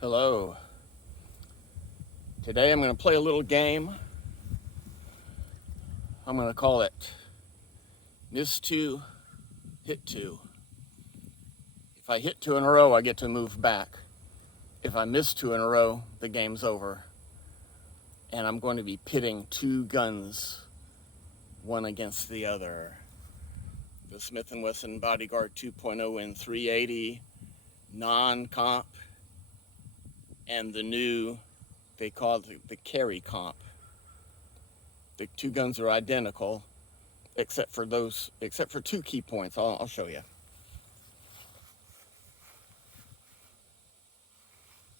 Hello. Today I'm going to play a little game. I'm going to call it Miss 2, Hit 2. If I hit 2 in a row, I get to move back. If I miss 2 in a row, the game's over. And I'm going to be pitting 2 guns, one against the other. The Smith & Wesson Bodyguard 2.0 in 380 non-comp, and the new, they call it the carry comp. The 2 guns are identical, except for 2 key points. I'll show you.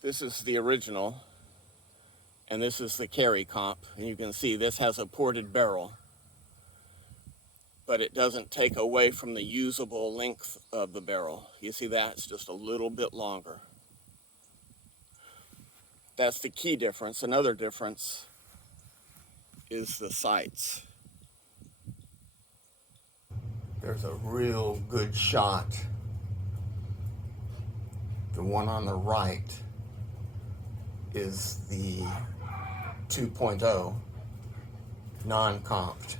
This is the original, and this is the carry comp. And you can see this has a ported barrel, but it doesn't take away from the usable length of the barrel. You see that? It's just a little bit longer. That's the key difference. Another difference is the sights. There's a real good shot. The one on the right is the 2.0 non-comped.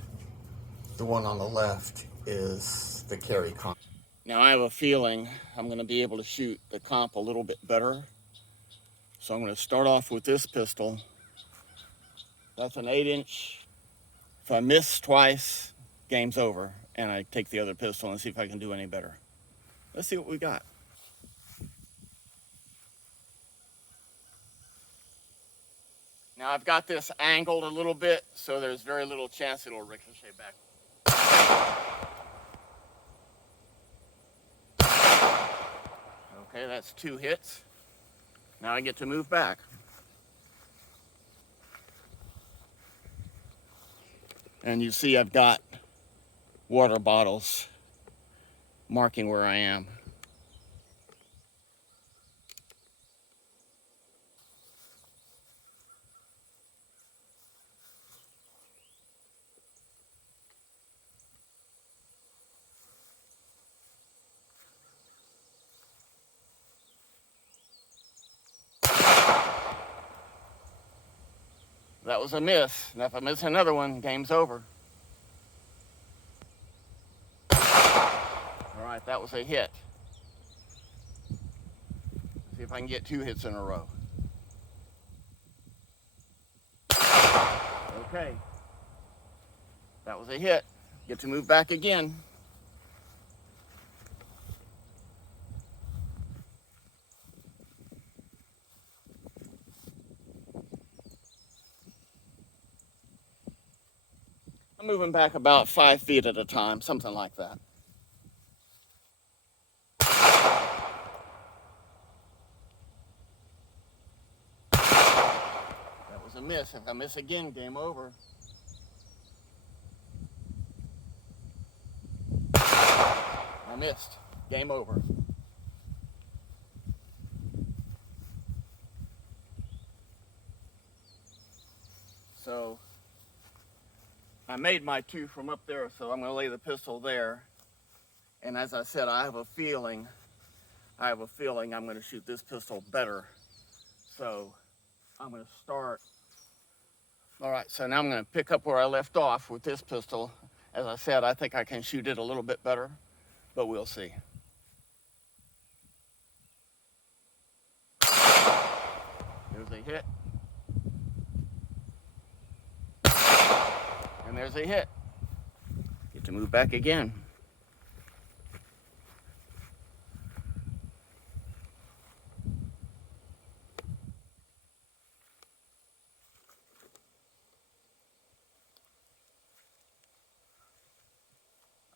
The one on the left is the carry comp. Now I have a feeling I'm going to be able to shoot the comp a little bit better. So I'm going to start off with this pistol. That's an 8-inch. If I miss twice, game's over. And I take the other pistol and see if I can do any better. Let's see what we got. Now I've got this angled a little bit, so there's very little chance it'll ricochet back. Okay, that's 2 hits. Now I get to move back. And you see I've got water bottles marking where I am. That was a miss. Now if I miss another one, game's over. All right, that was a hit. Let's see if I can get 2 hits in a row. Okay. That was a hit. Get to move back again. I'm moving back about 5 feet at a time, something like that. That was a miss. If I miss again, game over. I missed. Game over. So I made my 2 from up there, so I'm going to lay the pistol there. And as I said, I have a feeling I'm going to shoot this pistol better. So I'm going to start. All right, so now I'm going to pick up where I left off with this pistol. As I said, I think I can shoot it a little bit better, but we'll see. There's a hit. And there's a hit. Get to move back again.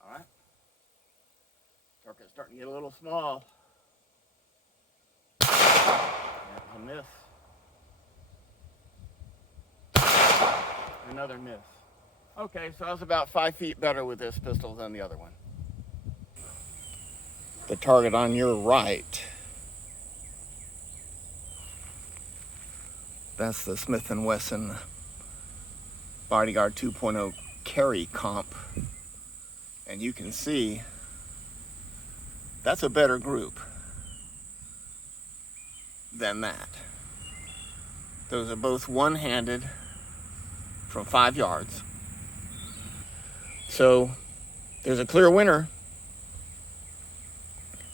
All right. Target's starting to get a little small. That's a miss. Another miss. Okay, so I was about 5 feet better with this pistol than the other one. The target on your right, that's the Smith & Wesson Bodyguard 2.0 carry comp. And you can see that's a better group. than that. Those are both one-handed from 5 yards. So there's a clear winner.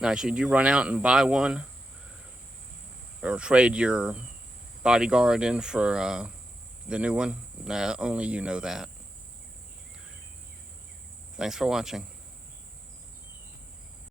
Now, should you run out and buy one or trade your Bodyguard in for the new one? Nah, only you know that. Thanks for watching.